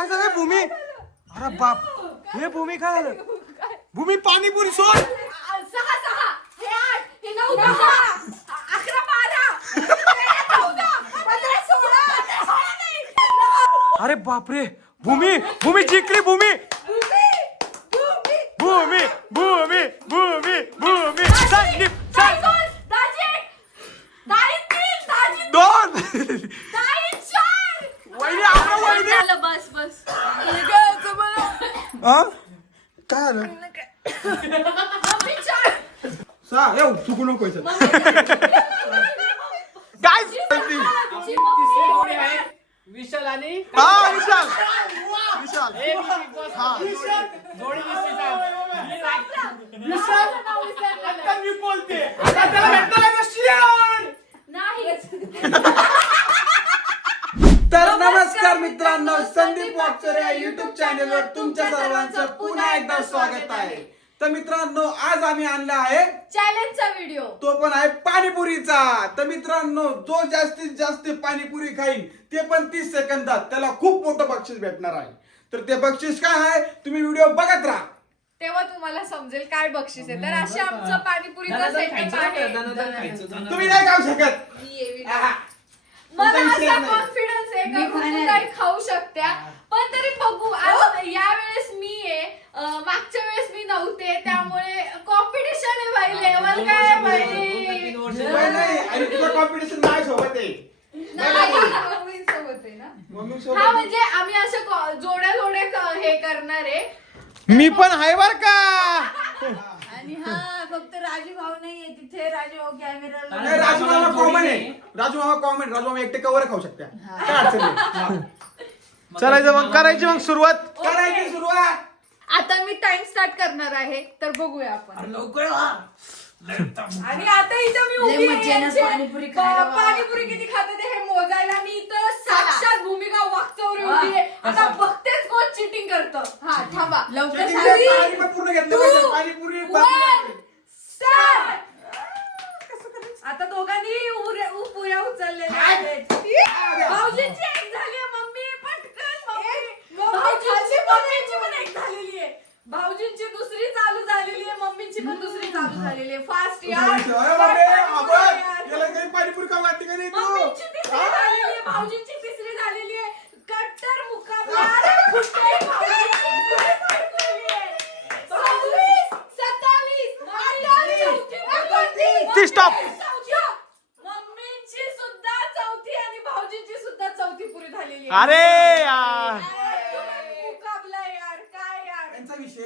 काय झालं भूमी? अरे बाप, हे भूमी काय झालं? भूमी पाणीपुरी सोड. 6 हे 8 हे 9 10 11 12 14 15 16 अरे बापरे, भूमी भूमी जिंकली. भूमी भूमी भूमी भूमी भूमी संदीप दोन. वहिनी आपलं वहिनी. बस बस काय झालं? येऊ चुकू नको काय विशाल आणि विशाल विशाल जोडी मी बोलते तर नमस्कार मित्रांनो, संदीप वाकचोरे या युट्यूब चॅनलवर तुमच्या सर्वांचं पुन्हा एकदा स्वागत आहे. तर मित्रांनो, आज आम्ही आणला आहे चॅलेंजचा व्हिडिओ, तो पण आहे पाणीपुरीचा. तर मित्रांनो, जो जास्तीत जास्त पाणीपुरी खाईल ते पण 30 सेकंदात त्याला खूप मोठं बक्षीस भेटणार आहे. तर ते बक्षीस काय आहे तुम्ही व्हिडिओ बघत राहा, तेव्हा तुम्हाला समजेल काय बक्षीस आहे. तर असे आमचं पाणीपुरीचा सेटअप आहे. तुम्ही नाही खाऊ शकत. मला असा कॉन्फिडन्स आहे का तुम्ही काही खाऊ शकता, पण तरी बघू. आज यावेळेस मी आहे, मागच्या वेळेस मी नव्हते, त्यामुळे कॉम्पिटिशन आहे भाई, लेवल काय आहे भाई. नाही आणि तुला कॉम्पिटिशन नाही सोबत आहे. मम्मींसोबत आहे ना. हा म्हणजे आम्ही असं जोड्या जोड्या हे करणार आहे. मी पण आहे बर का. आणि हा फक्त राजू भाऊ नाहीये तिथे, राजू भाऊ कॅमेरा. नाही, राजू मामा कॉमन आहे. राजू मामा एकटे कवर खाऊ शकता. काय अडचण नाही. चलायचं मग, करायची मग सुरुवात. आता मी टाइम स्टार्ट करणार आहे, तर बघूया आपण. लवकर आणि आता इथं मी उभी आहे, पाणीपुरी किती खाते हे मोजायला. मी इथं साक्षात भूमिका वाकचौरे उभी आहे. आता बघतेच कोण चिटिंग करतं. हा थांबा लवकर पूर्ण घेतलं पाणीपुरी. आता दोघांनी पुऱ्या उचललेल्या आहेत. भाऊजींची एक झाली आहे, मम्मी पटकन. मम्मीची पण एक झालेली आहे, भाऊजींची दुसरी चालू झालेली आहे, मम्मीची पण दुसरी चालू झालेली आहे. फास्ट यार. पाणीपुरी खाऊ वाटते का नाही मम्मीची तिसरी झालेली आहे, भाऊजींची तिसरी झालेली आहे. कट्टर मुकाबला. 26, 27, 28, स्टॉप. मम्मींची सुद्धा चौथी आणि भाऊजींची सुद्धा चौथी पुरी झालेली आहे. अरे यार, मुकाबला यार, काय यार. त्यांचा विषय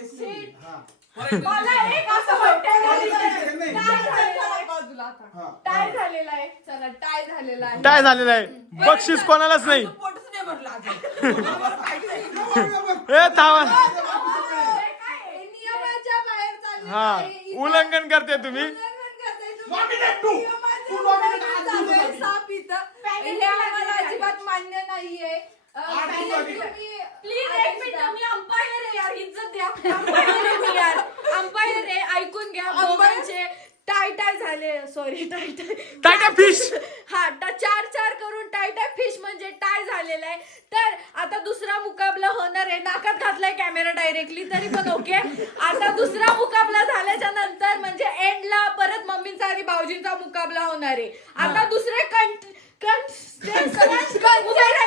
मला एक असं वाटतंय टाय झालेला आहे. चला टाय झालेला आहे. काय झालेलं आहे, बक्षीस कोणालाच नाही. ए थांबा. नियमाच्या बाहेर चाललेलं हा, आहे. उल्लंघन करते तुम्ही. उल्लंघन करताय तुम्ही. Nominate तू. नियमाचं तू nominate उल्लंघन तू. झालंय, साप इथं. हे आम्हाला अजिबात मान्य नाहीये. प्लीज एक मिनिट, मी अंपायर आहे यार, इज्जत द्या. अंपायर आहे मी यार, अंपायर आहे. ऐकून घ्या. दोघांचे टाय टाय झाले. Sorry, tie tie tie fish. हा, 4-4 करून टाय टाय फिश म्हणजे टाय झालेला आहे. तर आता दुसरा मुकाबला होणार आहे. नाकात घातलाय कॅमेरा डायरेक्टली, तरी पण ओके. आता दुसरा मुकाबला झाल्याच्या नंतर म्हणजे एंडला परत मम्मींचा आणि भाऊजींचा मुकाबला होणार आहे. आता दुसरे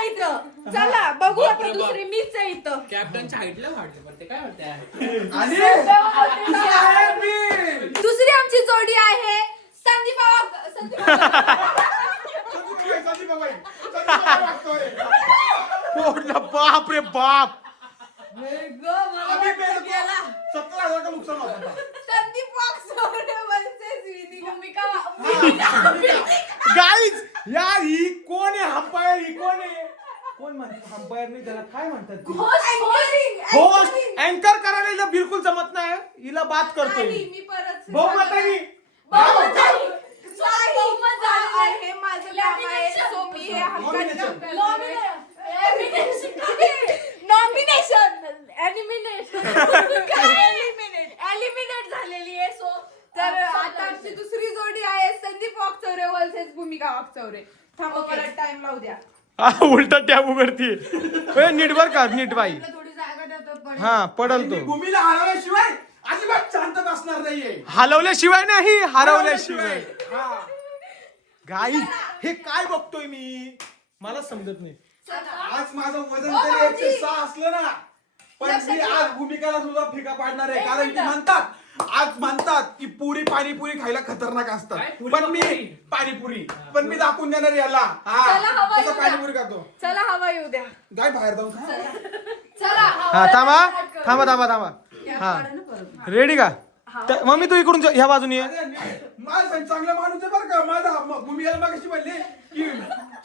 इथं चला बघू. आता दुसरी मीच आहे इथं. कॅप्टनच्या हाईटला वाढले पण ते काय वाटतंय. दुसरी आमची जोडी आहे संदीप. बाप रे बाप. नुकसान होतं. संदीप गाईज यार, ही कोण आहे? अंपायर ही कोण आहे? कोण म्हणतात अंपायर नाही, त्याला काय म्हणतात? होस्ट अँकर करायला हिला बिलकुल जमत नाही. हिला बात करतोय मी परत बहुमत आहे. हे माझं काम आहे. सो मी हे नॉमिनेशन एलिमिनेट झालेली आहे. सो तर आता आमची दुसरी जोडी आहे संदीप वाकचौरे वर्सेस भूमिका वाकचौरे. थांबा, मला टाइम लावू द्या. उलटा टॅब उघडती नीट बर का नीट बाई थोडी जागा देतो पण हा पडल आणि तो मी भूमीला हरवल्याशिवाय अजिबात शांत बसणार नाहीये. हलवल्याशिवाय नाही हरवल्याशिवाय हा. गाई हे काय बघतोय मी मला समजत नाही. आज माझं वजन तरी 106 असलं ना पण मी आज भूमिकाला सुद्धा फिका पाडणार आहे. कारण की म्हणतात की पुरी पाणीपुरी खायला खतरनाक असतात. काय? पुरी पण मी पाणीपुरी? पाणीपुरी पण मी दाखवून देणार याला. चला, हवा कसं येऊ द्या. पाणीपुरी खातो. चला हवा येऊ द्या. काय बाहेर जाऊन खा. चला हा हवा थांबा start करू. थांबा हा रेडी का मम्मी तू इकडून ह्या बाजूने ये. माझा चांगला माणूस आहे बरं का. माझा भूमिकाला मागाशी म्हणले की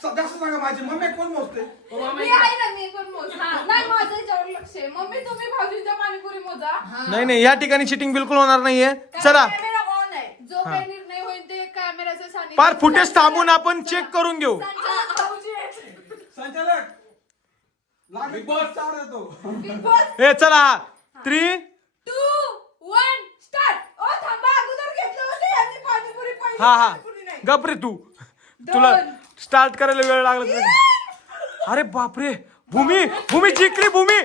जास्त सांगा माझी मम्मी कोण मोजते. मी आहे ना मी पण मोज. नाही माझं याच्यावर लक्ष आहे. मम्मी तुम्ही भाऊजींच्या पाणीपुरी मोजा. नाही या ठिकाणी चिटिंग बिलकुल होणार नाहीये. चला कॅमेरा ऑन आहे. जो काही निर्णय होईल ते कॅमेऱ्याच्या सानिध्यात. पार फुटेज थांबून आपण चेक करून घेऊ. संचालक भाऊजी आहेत. संचालक बिग बॉस स्टार येतो. बिग बॉस ए चला 3 2 1 स्टार्ट. ओ थांबा अगोदर घेतलं होतं यांनी पाणीपुरी पहिली हा पाणीपुरी नाही. गपरे तू तुला स्टार्ट करायला वेळ लागला तुला. अरे बापरे भूमी जिंकली भूमी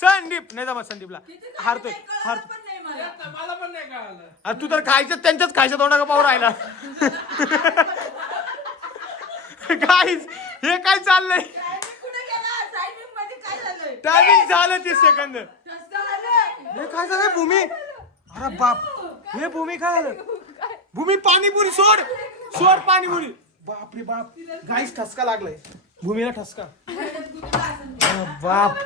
संदीप नाही जमा संदीपला हारतोय पण नाही मला मला पण नाही कळालं. अरे तू तर खायचं त्यांच्याच खायच्या तोंडा पाहू राहिला. गाईज हे काय चाललंय कुठे गेला टायमिंग मध्ये काय झालंय टायमिंग झालं 30 सेकंद. कसं झालं हे काय झालं भूमी अरे बाप हे भूमी काय झालं भूमी पाणीपुरी सोड पाणीपुरी बापरे बाप गाईस ठसका लागलाय भूमीला ठसका. अरे बाप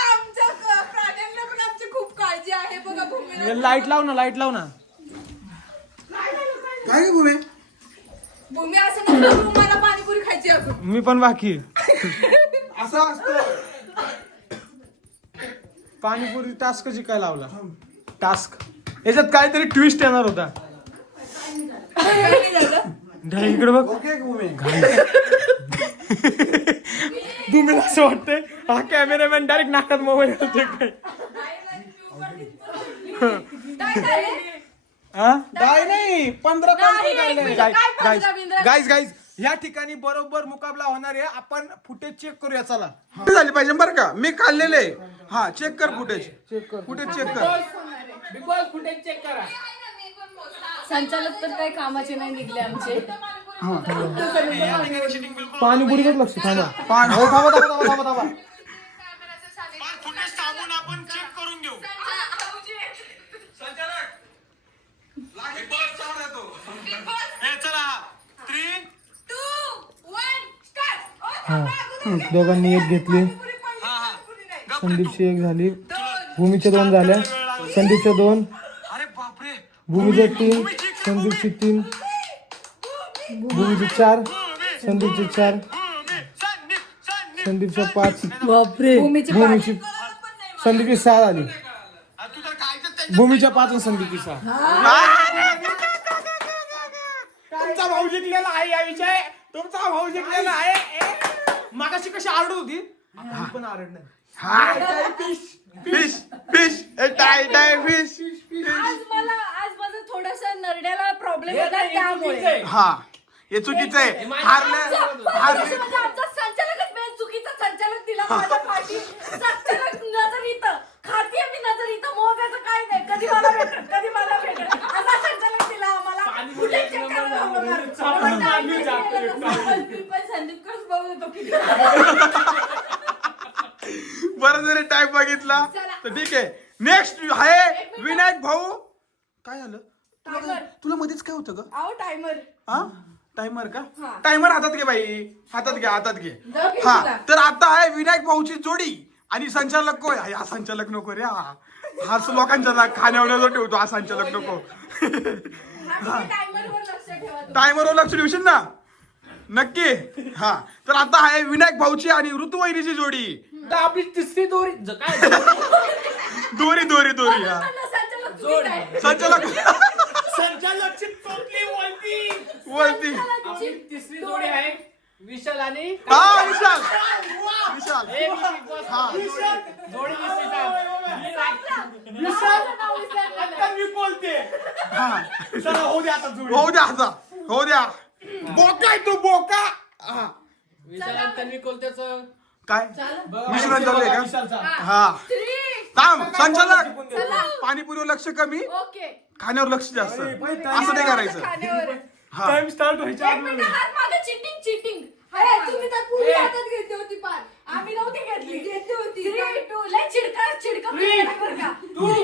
आमच्या प्राण्यांना पण आमची खूप काळजी आहे बघा भूमी लाईट लाव ना काय गे भूमी. भूमी असं नको करू, मला पाणीपुरी खायची अजून मी पण बाकी असं असतं. पाणीपुरी टास्क काय लावला टास्क याच्यात काहीतरी ट्विस्ट येणार होता. इकडे बघ ओके भूमी. भूमीला असं वाटतंय हा कॅमेरामॅन डायरेक्ट नाकात मोबाईल घालतोय काय हा काय नाही 15 नाही, काढले. काय 15 बिंद्रा? गाईज या ठिकाणी बरोबर मुकाबला होणार आहे. आपण फुटेज चेक करूया चला. झाली पाहिजे बरं का. मी खाल्लेले. हा चेक कर फुटेज. फुटेज चेक कर. बिग बॉस फुटेज चेक करा. संचालक तर काही कामाचे नाही निघले आमचे. पाणीपुरीकडे लक्ष थांबा थांबा फुटेज थांबून आपण चेक करून घेऊ. चला 3 दोघांनी एक घेतली संदीपची एक झाली भूमीच्या 2 झाल्या संदीपच्या 2 अरे बापरे भूमीच्या 3 संदीपची 3 भूमीची 4 संदीपची 4 संदीपच्या 5 भूमीची संदीपची 6 झाली भूमीच्या 5 आणि संदीपची 6 तुमचा भाऊ जिंकलेला आहे या विषय तुमचा भाऊ जिंकलेला आहे. मागाशी कशी आरडत होती आता पण आरडणार. फिश फिश टाय फिश. आज माझं थोडस नरड्याला प्रॉब्लेम हे होता नाही, हे त्यामुळे. चुकीचं आहे. हा हे चुकीचं आहे. म्हणजे आमचा संचालकच मेन चुकीचा संचालक दिला माझ्या पाठी. संचालक नजर इथं खाती मी नजर इथं मोगायचं काय नाही. कधी मला भेटेल असा संचालक दिला आम्हाला. पाणीपुरी कुठे एक check नंबर करायला बनवली. होणार? चालू मला मांडली check जाते. केलं तसं. मी पण संदीपकडे बघत होतो किती. बरं जरी टाइम बघितला तर ठीक आहे. नेक्स्ट आहे विनायक भाऊ. काय झालं तुला मध्येच काय होतं ग. आओ टायमर. हा टायमर का. हा. टायमर हातात घे बाई. हातात घे जाऊ घे हा तुला. तर आता आहे विनायक भाऊची जोडी आणि संचालक कोण. हा संचालक नको रे. हा लोकांच्या खाण्यावर ठेवतो. हा संचालक नको. टायमरवर लक्ष ठेवा तुम्ही. टायमरवर लक्ष ठेवशील ना नक्की. हा तर आता आहे विनायक भाऊची आणि ऋतुवहिनीची जोडी. आता आपली तिसरी दोरी काय दोरी हा मला संचालक चुकीचा आहे. संचालक संचालकची टोपली वळती. वरती आपली तिसरी जोडी आहे विशाल आणि हा विशाल विशाल हे Big Boss जोडी दिसते सांग. विशाल आता मी बोलते हा चला होऊ द्या आता जोडी होऊ द्या आता होऊ द्या बोका आहे तू बोका हा विशाल आणि तन्वी कोलतेचं काय मिश्रण झालंय का विशालचा. हा 3 थांब संचालक पाणीपुरीवर लक्ष कमी ओके खाण्यावर लक्ष जास्त असं नाही करायचं खाण्यावर हा टाइम स्टार्ट व्हायच्या एक मिनिट हात मागे चिटिंग अरे तुम्ही तर पुरी हातात घेतली होती पार आम्ही नव्हती घेतली होती 3 2 लय चिडका बरं का 2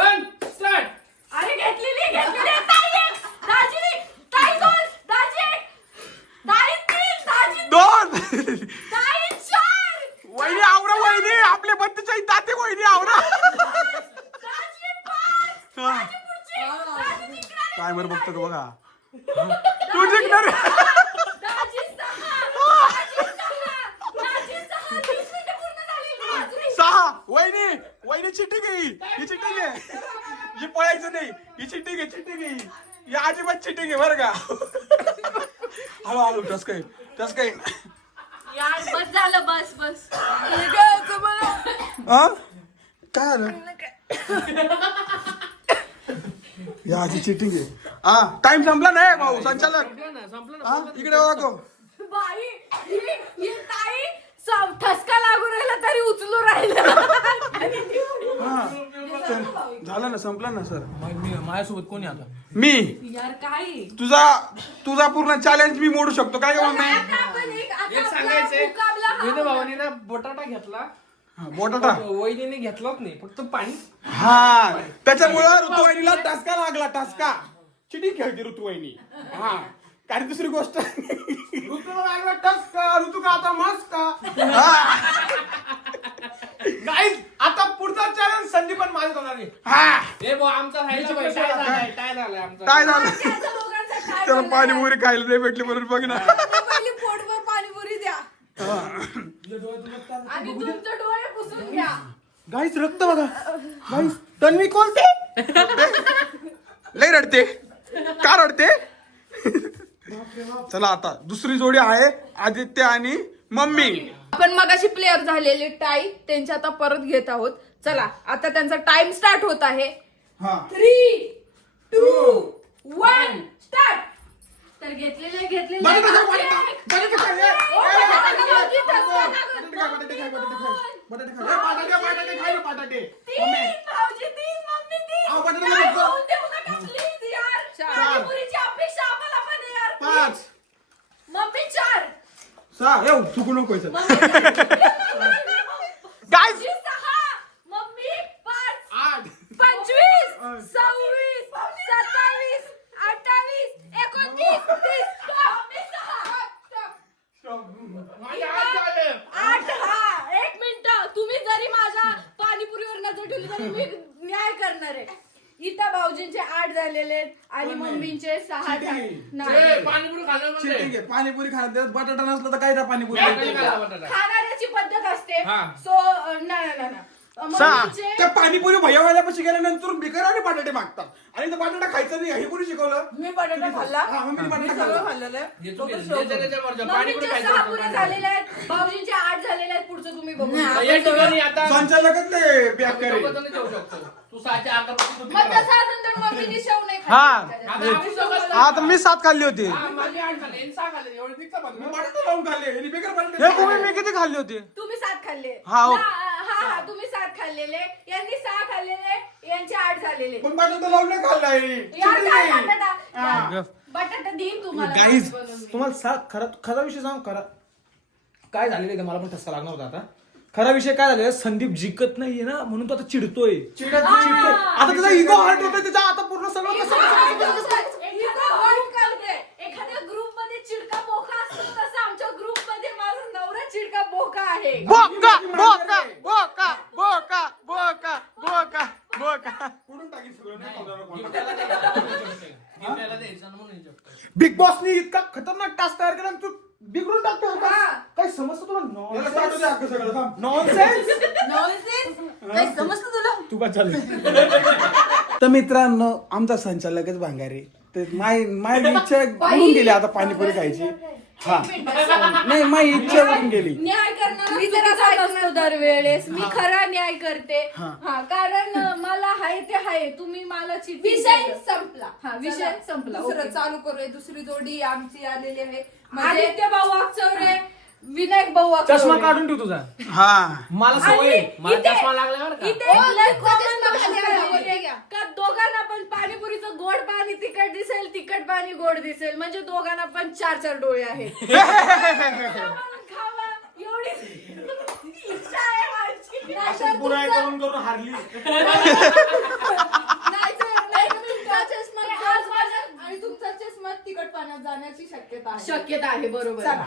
1 स्टार्ट. अरे घेतलेली ताई एक दाजी ताई दोन दाजी एक ताई तीन दाजी दोन ताई चार वहिनी आवरा वहिनी आपले 42 दाते वहिनी आवरा दाजी पाच दाजी पुढची दाजी तिकडे टायमर बघतो का बघा तू जिंकणार दाजी सहा दाजी 6 30 मिनिटं पूर्ण झाली 6 वहिनी चिट्टी गई ही चिट्टी घे ही पळायचं नाही ही चिट्टी घे ही अजिबात चिट्टी घे बरं का हळू टस काही यार बस झालं बस हा काय आलं या आजी चिटिंग आहे हा टाइम संपला नाही भाऊ संचालक संपलं हा इकडे बघो बाई ही ताई ठसका लागू राहिला तरी उचलू राहिला हा झालं ना संपलं ना सर माझ्यासोबत कोणी आता मी यार काय तुझा पूर्ण चॅलेंज मी मोडू शकतो काय का मम्मी आता आपण एक एक सांगायचंय मुकाबला हा विनू भावानी ना बटाटा घेतला बोटाटा वहिनीने घेतलाच नाही फक्त पाणी हा त्याच्यामुळं ऋतुवाहिनीला टसका लागला टसका चिटिंग खेळते ऋतुवाहिनी हा कारण दुसरी गोष्ट ऋतूला लागला टसका ऋतू का आता मस्का गाईज आता पुढचा चॅलेंज संदीप पण माझ्या होणार आहे हा हे भाऊ आमचा राहिला बाई, टाय झालाय आमचा. काय झालं त्यांच्या दोघांचा काय त्याला बोलायला? पाणीपुरी खायला नाही भेटली म्हणून बघ ना पहिली पोटभर पाणीपुरी द्या आणि तुमचे डोळे पुसून घ्या गाईच रक्त बघा गाईच तन्वी कोणते लय रडते का रडते चला आता दुसरी जोडी आहे आदित्य आणि मम्मी आपण मगाशी प्लेअर झालेले टाई त्यांच्या आता परत घेत आहोत चला आता त्यांचा टाइम स्टार्ट होत आहे हा 3 2 1 स्टार्ट तर घेतलेले मम्मी 4 चुकू नको मम्मी 6 मम्मी 5 25 26 27 28 29 30 मम्मी 8 1 मिनिट तुम्ही जरी माझ्या पाणीपुरीवर नजर ठेवली तरी मी न्याय करणार आहे इथं भाऊजींचे 8 झालेले आहेत आणि मम्मींचे 6 झाले नाही. पाणीपुरी खाल्लं म्हणजे. पाणीपुरी खाण्यात बटाटा नसला तर काय त्या पाणीपुरी नाही खाल्ला बटाटा. खाणाऱ्याची पद्धत असते हा. सो नाही मम्मींचे त्या पाणीपुरी भैया वाल्यापाशी गेल्यानंतर बिकर आणि बटाटे मागतात आणि तो बटाटा खायचा नाही हे कोणी शिकवलं मी बटाटा खाल्ला हा, मम्मीने मी बटाटा सगळं खाल्ला. खाल्लेलं आहे. हे फक्त चुकीचं. शेव त्याच्या वरचं पाणीपुरी मम्मींचे खायचं 6 होतं. पुरे झालेले आहेत भाऊजींचे 8 झालेले आहेत पुढचं तुम्ही बघू नाही, या ठिकाणी आता संचालकच नाही बॅक आम्ही करेल दोघं जण जाऊ शकतो. तू 6च्या आकारापासून तू मग तिकडे तसं असेल तर मम्मीने शेव नाही हा. खाल्ली. आता आम्ही दोघं आता मी 7 खाल्ली होती हा, माझी 8 खाल्ले, यांनी 6 खाल्ले. एवढे निघता बघ. मी बटाटा लावून खाल्ले आणि बिगर बटाटे मी किती खाल्ली होती तुम्ही 7 खाल्ले हा, हो. हा तुम्ही 7 खाल्लेले यांनी 6 खाल्लेले यांचे 8 झालेले पण बटाटा लावून नाही खाल्लाय यार काय बटाटा बटाटा देईन तुम्हाला गाईज भाजी बनवून. तुम्हाला खरा विषय सांग खरा काय झालेलं आहे मला पण ठसका लागणार होता आता खरा विषय काय झालेला संदीप जिंकत नाहीये ना म्हणून तो आता चिडतोय चिडतोय आता त्याचा इगो हर्ट होतोय त्याचा आता पूर्ण सगळं एखादा हर्ट करते. एखाद्या ग्रुप मध्ये चिडका बोका असतो तसं आमच्या ग्रुप मध्ये माझा नवरा चिडका बोका आहे बोका बोका बोका बोका बोका बोका बोका गिफ्टाला द्यायचं आणि म्हणून यायचं. बिग बॉसनी इतका खतरनाक टास्क तयार केला आणि तू बिघडून टाकतो काय समजतं तुला नॉनसेन्स काही समजतं तुला तू काय चालू तर मित्रांनो आमचा संचालकच भांगारे तर माय इच्छा उडून गेली आता पाणीपुरी खायची हा नाही माझी इच्छा उडून गेली. न्याय करणार मी तर असं असतो दरवेळेस. मी खरा न्याय करते. हा कारण मला हाय ते हाय. तुम्ही मला चिठ्ठी विषय संपला. हा विषय संपला. दुसरं ओके. चालू करूया. दुसरी जोडी आमची आलेली आहे म्हणजे आदित्य भाऊ वागचौरे, विनायक भाऊ चष्मा वागचौरे. काढून ठेव तुझा. हा मला सवय आहे. मला इथे- चष्मा लागला बरं का? इथे लय तुमचा common चष्मा गोष्ट खाली आला, आहे. वरती घ्या. का दोघांना पण पाणीपुरीचं गोड पाणी तिखट दिसेल, तिखट पाणी गोड दिसेल. म्हणजे दोघांना पण 4-4 डोळे आहेत. खावा, एवढी इच्छा आहे माझी. नाहीतर बुराई तुमचा- करून करून हारली. नाही तुमचा चष्मा आज माझ्या आणि तुमचा चष्मा तिखट पाण्यात जाण्याची शक्यता आहे. शक्यता आहे. बरोबर चला.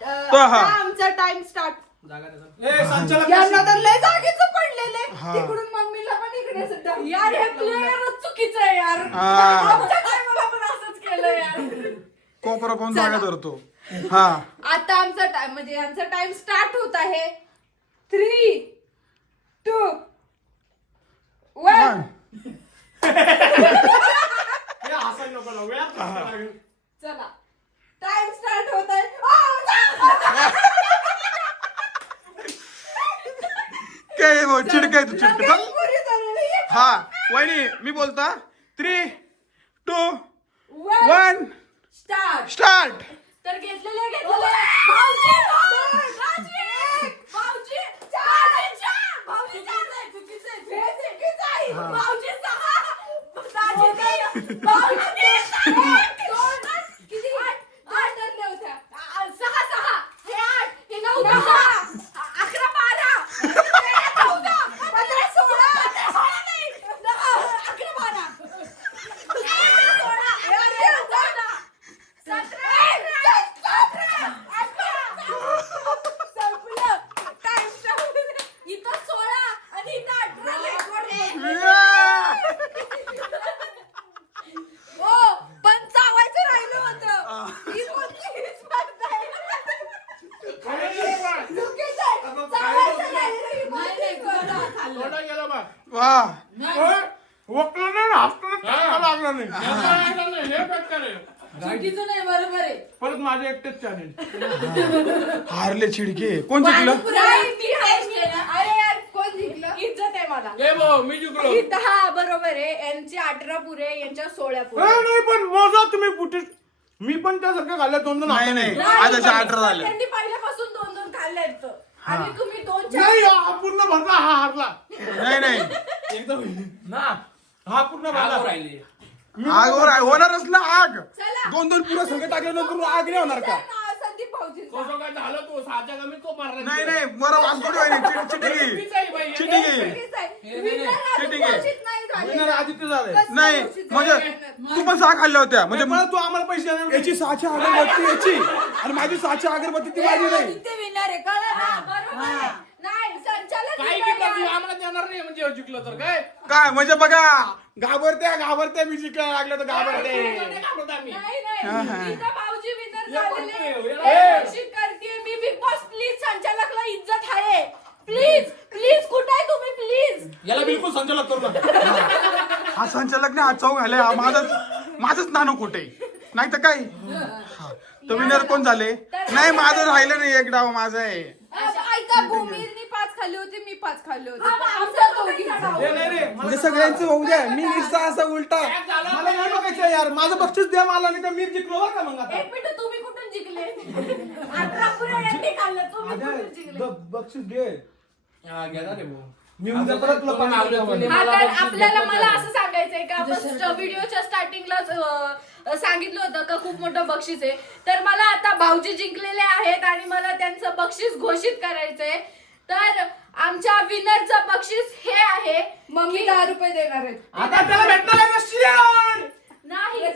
तो हा. आता आमचा टाइम स्टार्ट. जागा त्याचा. ए संचालक यांना तर लय जागेचं पडलेले तिकडून मम्मीला पण इकडे सुद्धा यार हे प्लेयरच चुकीचं आहे यार. हा. आमच्या टायमाला पण असंच केलं यार. कोपरा पाहून जागा धरतो. हा आता आमचा टाइम म्हणजे यांचा टाइम स्टार्ट होत आहे 3, 2, 1 हे हसायला नको ना, वेळात हसायला लागेल. चला टाइम स्टार्ट होत आहे काय भाऊ, चिडकाय तू चिडक चल. पुरी झालेली आहे. हा वहिनी मी बोलता 3, 2, One, 1 start. स्टार्ट. तर घेतलेले भाऊजी दोन, भाऊजी, भाऊजी चार, भाऊजी चार नाही, चुकीचं आहे, चुकीचं आहे. भाऊजी सहा, दाजी तीन, भाऊजी दोन, किती? आठ धरल्या होत्या. 6, हे 8, हे 9, 10, 11, 12, 13, 14, 15, 16, 16 नाही, 11, 12, 13, 16, 17, संपलं. Time start. इथं 16 आणि इथं 18 हो, पण चावायचं राहिलं होतं. ही कोणती स्पर्धा आहे? चुकीचं आहे. चावायचं राहिलं, ही कोणती स्पर्धा आहे? तोंडात गेलं बा. वा वकलं नाही ना, हसलं नाही, लागलं नाही. याचा लागला नाही, हे बेकार आहे. चुकीचं नाही, बरोबर आहे. परत माझं एकटेच चॅलेंज. हारले चिडके. कोण जिंकलं? नाही, मी हारले ना. अरे यार, कोण जिंकलं? इज्जत आहे मला. ए भाऊ मी जिंकलो. इथं हा बरोबर आहे. यांचे 18 पुरे, यांच्या 16 पुरे. नाही पण मोजा तुम्ही फुटेज. मी पण त्यासारखं खाल्लं 2-2 नाही नाही नाही, आताच्या 18 झाले. त्यांनी पहिल्यापासून 2-2 खाल्ले आहेत. आणि तुम्ही 2-4 नाही हा पूर्ण भरला, हा हारला नाही नाही एकदम ना. हा पूर्ण आगो भरला. राहिली. आग होणारच ना आग. चला. 2-2 पुरं सगळं टाकल्यानंतर आग नाही होणार का? संदीप भाऊजी तो जो काय झालं तो साध्या कमी तो मारला. नाही नाही बरं वाग थोडी वहिनी चिटी चुकीचं आहे बाई. चिटी घे. चुकीचं आहे. हे नाही, Winner अजून ठीक आहे. घोषित नाही झाले. विनर आदित्य झालंय. कसं नाही घोषित म्हणजे झाले? तू पण 6 खाल्ल्या होत्या म्हणजे म्हणजे तू आम्हाला पैसे देणार नाही. याची 6ची अगरबत्ती याची आणि माझी 6ची अगरबत्ती ती माझी नाही. आदित्य विनर आहे कळलं ना? बरोबर आहे. नाही, संचालक काय विनर की आहे. आम्हाला देणार नाही म्हणजे जिंकलं तर काय काय म्हणजे बघा घाबरत्या मी जिंकायला लागलं तर घाबरते. नाही घाबरत आम्ही. नाही. इथं भाऊजी विनर हे झालेले. पडतोय, हे हे. घोषित करतेय मी. बिग बॉस प्लीज संचालकला इज्जत आहे. प्लीज कुठे आहे तुम्ही प्लीज? याला बिलकुल संचालक करू नका. हा संचालक नाही हा चौक आले हा माझंच नाणं कुठे नाही तर काय. तर विनर कोण झाले? नाही माझं राहिलं नाही एक डाव माझा आहे. ऐका भूमीने 5 खाल्ले होते मी 5 खाल्ले होते आमच्या आमच्या दोघींचा हे नाही रे म्हणजे सगळ्यांचं होऊ द्या मी निसता असा उलटा. काय झालं? मला नाही बघायचं यार. माझं बक्षीस द्या मला, नाही तर मी जिंकलो बरं का मग आता. एक मिनिट तुम्ही कुठून जिंकले? 18 पुरे यांनी खाल्लं. तुम्ही कुठून जिंकले? बक्षीस घे. हा, घेणार आहे भाऊ. मी उद्या परत तुला पाणी मागलं देतो. तुला. हा मला तर बक्षीस आपल्याला देतो मला का? असं सांगायचंय का आपण व्हिडिओच्या स्टार्टिंगलाच सांगितलं होतं का खूप मोठं बक्षीस आहे. तर मला आता भाऊजी जिंकलेले आहेत आणि मला त्यांचं बक्षीस घोषित करायचंय. तर आमच्या विनरचं बक्षीस हे आहे. मम्मी 10 रुपये देणार आहेत. आता त्याला भेटणार आहे रशियन. नाही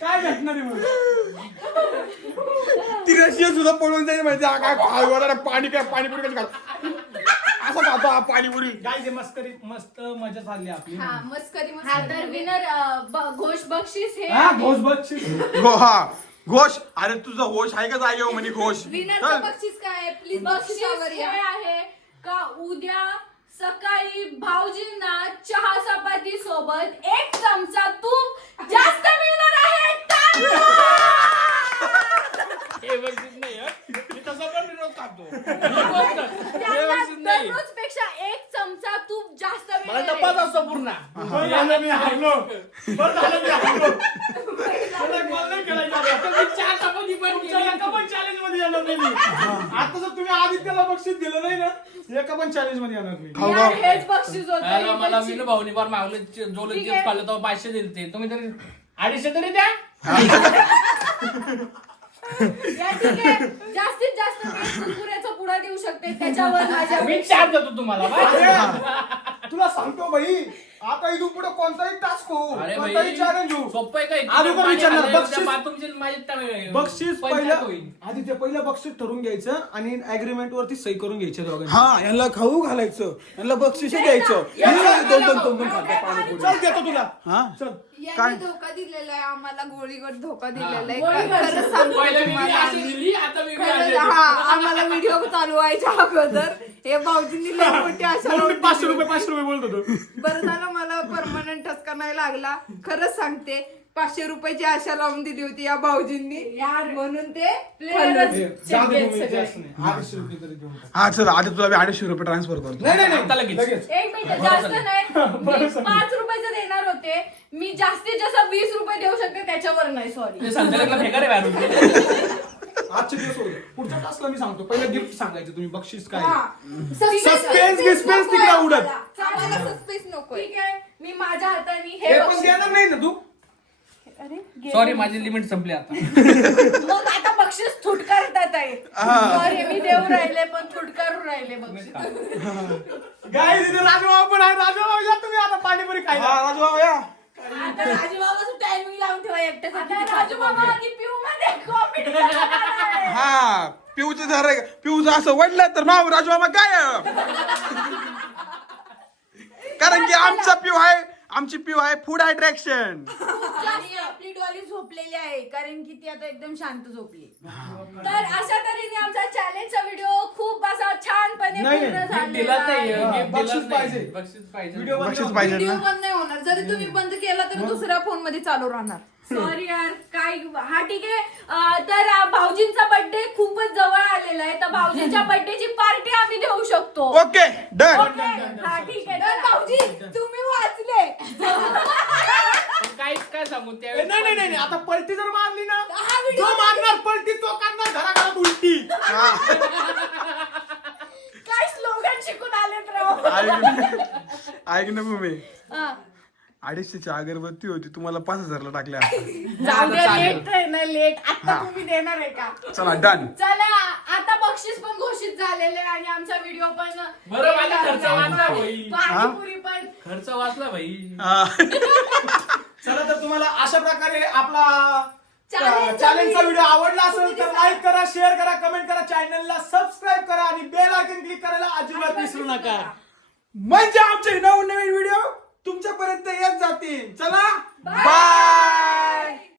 काय भेटणार आहे मग? ती रशियन सुद्धा पळून जाईल म्हणजे हा काय खायला पाणीपुरी कसं खातो असं खातो हा पाणीपुरी. काय जे मस्करी मस्त मजा चालली आपली. हा मस्करी हा तर विनर घोष बक्षीस हे हा आहे. घोष बक्षीस. घोष अरे तुझं होश आहे का जागेवर म्हणे घोष. विनरचं बक्षीस काय आहे प्लीज बक्षीस बक्षिसावर हे या. आहे का उद्या सकाळी भाऊजींना चहा चपाती सोबत 1 चमचा तूप जास्त मिळणार आहे. हे बघित नाही हं. मी तसं पण विरोध खातो त्यांना दररोज पेक्षा 1 चमचा तूप जास्त मला मिळणार डब्बाच आहे. असतो पूर्ण मी हारलो बरं झालं मी हारलो मला नाही खेळायचं आता. आता मी 4 चपाती पण तुमच्या केली. एका पण चॅलेंज मध्ये येणार नाही मी. आता जर तुम्ही आदित्यला बक्षीस दिलं नाही ना एका पण चॅलेंज मध्ये येणार नाही. यार, हेच बक्षीस अरे मला होतं. विनू भाऊनी बार मागले जोले ठीक चिप्स आहे. खाल्ले तेव्हा 500 दिले ते तुम्ही तरी 250 तरी द्या. या, ठीक आहे. जास्तीत जास्त मी कुरकुऱ्याचा पुडा देऊ शकते त्याच्यावर माझ्या मी 4 देतो तुम्हाला बा. अरे, तुला सांगतो भाई आता इथून पुढे कोणताही टास्क हो अरे कोणताही चॅलेंज हो सोपं आहे काय आधी पण विचारणार, बक्षीस- बाथरूमची माझी बक्षीस पंचायत पहिलं होईल. आधी ते पहिलं बक्षीस ठरवून घ्यायचं आणि अग्रीमेंट वरती सही करून घ्यायचे दोघांनी. हा यांना खाऊ घालायचं यांना बक्षीस द्यायचं दोन खातात पाणीपुरी. चल देतो तुला हा चल यांनी धोका दिलेला आहे आम्हाला गोळीवर धोका दिलेला आहे गोळीवर. खरंच सांगतो पहिलं मी तुम्हाला अशी आम्ही. दिली, आता मी खरंच, अशी हा आम्हाला व्हिडिओ चालू व्हायच्या अगोदर हे भाऊजींनी लई मोठी आशा म्हणून मी लावून 500 दिली रुपये होती. 500 रुपये बोलत होतो. बरं झालं मला परमनंट ठसका नाही लागला खरंच सांगते 500 रुपयाची आशा लावून दिली होती या भाऊजींनी म्हणून ते प्लेअरच खाल्लं. जाऊ दे check तुम्ही, सगळे. जास्त नाही. 250 रुपये तरी घेऊन टाक. हा चल आधी तुला मी 250 रुपये ट्रान्सफर करतो. नाही नाही आता नाही लगेच. लगेच 1 मिनिट जास्त नाही मी 5 रुपयाचं देणार होते. मी जास्तीत जास्त 20 रुपये देऊ शकते त्याच्यावर नाही. सॉरी. ते संध्याकाळला फेका रे बाहेरून. आजचे दिवस होते पुढच्या टास्कला मी सांगतो पहिलं गिफ्ट सांगायचं तुम्ही बक्षीस काय हा. Suspense, गिस्पेन्स नकोय तिकडे उडत. आम्हाला. आम्हाला सस्पेन्स नकोय ठीक आहे मी माझ्या हाताने हे हे पण बक्षीस- देणार नाही ना तू अरे, गेलं. सॉरी माझी लिमिट संपली आता. मग आता बक्षीस थुटकारतात आहे. सॉरी मी देऊ राहिले पण थुटकारून राहिले बक्षीस. गाय तिथे राजूबाबा पण आहे राजूबाबा या तुम्ही आता पाणीपुरी खायला राजूबाबा या आता राजूबाबाचं टायमिंग लावून ठेवा एकट्यासाठी. आता राजूबाबा आणि पिऊ मध्ये कॉमेडी करणार आहे. हा पिऊचं झालं पिऊचं असं वडलं तर नाव राजूबाबा काय कारण की आमचा पिऊ आहे आमची पिऊ आहे फूड हायड्रेक्शन. आणि आपली डॉली झोपलेली आहे कारण की ती आता एकदम शांत झोपली. तर अशा तऱ्हेने आमचा चॅलेंजचा व्हिडिओ खूप असा छानपणे नाही, पूर्ण गिफ्ट दिलाच नाही झालेला आहे. गिफ्ट बक्षीस दिलाच पाहिजे. नाही. बक्षीस पाहिजे. व्हिडिओ बक्षीस पाहिजे व्हिडिओ ना. बंद नाही होणार जरी तुम्ही बंद केला तरी दुसऱ्या फोन मध्ये चालू राहणार. सॉरी यार काय हा ठीक आहे. तर भाऊजींचा बर्थडे खूपच जवळ आलेला आहे तर भाऊजींच्या बर्थडेची पार्टी आम्ही देऊ शकतो. Okay done. ओके? हा ठीक आहे. तर भाऊजी तुम्ही वाचले. पण काय सांगू त्यावेळेस नाही नाही नाही आता पलटी जर मारली ना हा व्हिडिओ जो मारणार पलटी तो करणार घराघरात उलटी. काय स्लोगन शिकून आले ऐक ना भूमी हा. 250ची अगरबत्ती होती तुम्हाला 5000ला टाकल्या जाऊ द्या लेट आहे ना लेट आता तुम्ही देणार आहे का. चला डन. चला आता बक्षीस पण घोषित झालेले आहे आणि आमचा व्हिडिओ पण बरं, माझा खर्च वाचला भाई. पाणीपुरी पण खर्च वाचला भाई. चला तर तुम्हाला अशा प्रकारे आपला चॅलेंजचा चॅलेंजचा व्हिडिओ आवडला असेल तर लाईक करा शेअर करा कमेंट करा चॅनलला सबस्क्राईब करा आणि बेल आयकॉन क्लिक करायला अजिबात विसरू नका म्हणजे आमचे नवनवीन व्हिडिओ तुमच्यापर्यंत येत जातील. चला बाय.